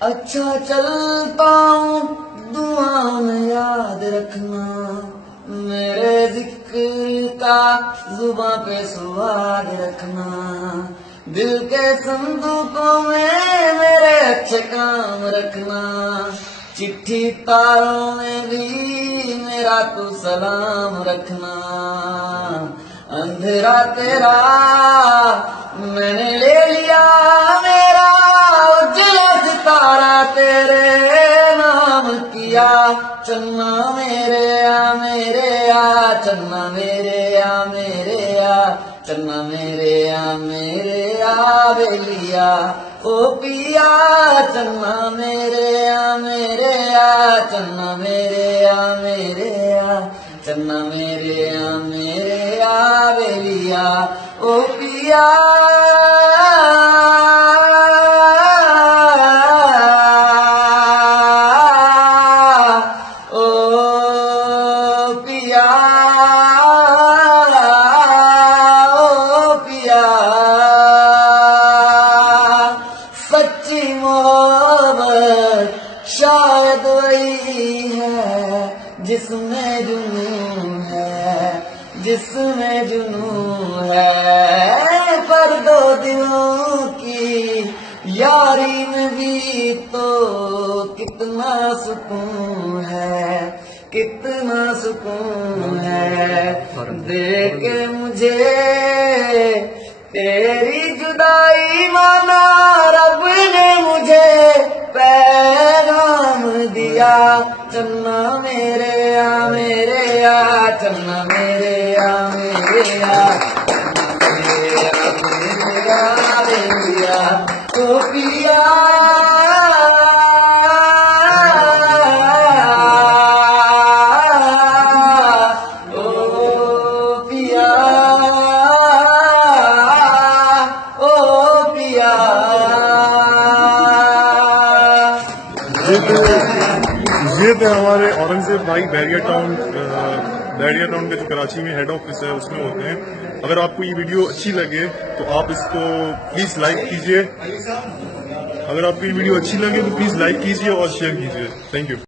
अच्छा चलता हूँ दुआ में याद रखना, मेरे जिक्र का जुबां पे स्वाद रखना, दिल के संदूकों में मेरे अच्छे काम रखना, चिट्ठी तारों में भी मेरा तू सलाम रखना। अंधेरा तेरा मैंने ले लिया मेरा, उजला सितारा तेरे नाम किया, चन्ना मेरे आ चन्ना मेरे आ चन्ना मेरे आ बेलिया ओ पिया, चन्ना मेरे आ चन्ना मेरे आ चन्ना मेरे आ बेलिया ओ पिया। सच्ची मोहब्बत शायद वही है जिसमें जुनून है, जिसमें जुनून है, पर दो दिलों की यारी में भी तो कितना सुकून है, कितना सुकून है। देख के मुझे तेरी जुदाई माना, रब ने मुझे पैगाम दिया, चन्ना मेरे आ चन्ना मेरे आ बेलिया ओ पिया। ये थे हमारे औरंगजेब भाई बैरियर टाउन के जो कराची में हेड ऑफिस है उसमें होते हैं। अगर आपको ये वीडियो अच्छी लगे तो आप इसको प्लीज लाइक कीजिए, अगर आपको ये वीडियो अच्छी लगे तो प्लीज लाइक कीजिए और शेयर कीजिए। Thank you.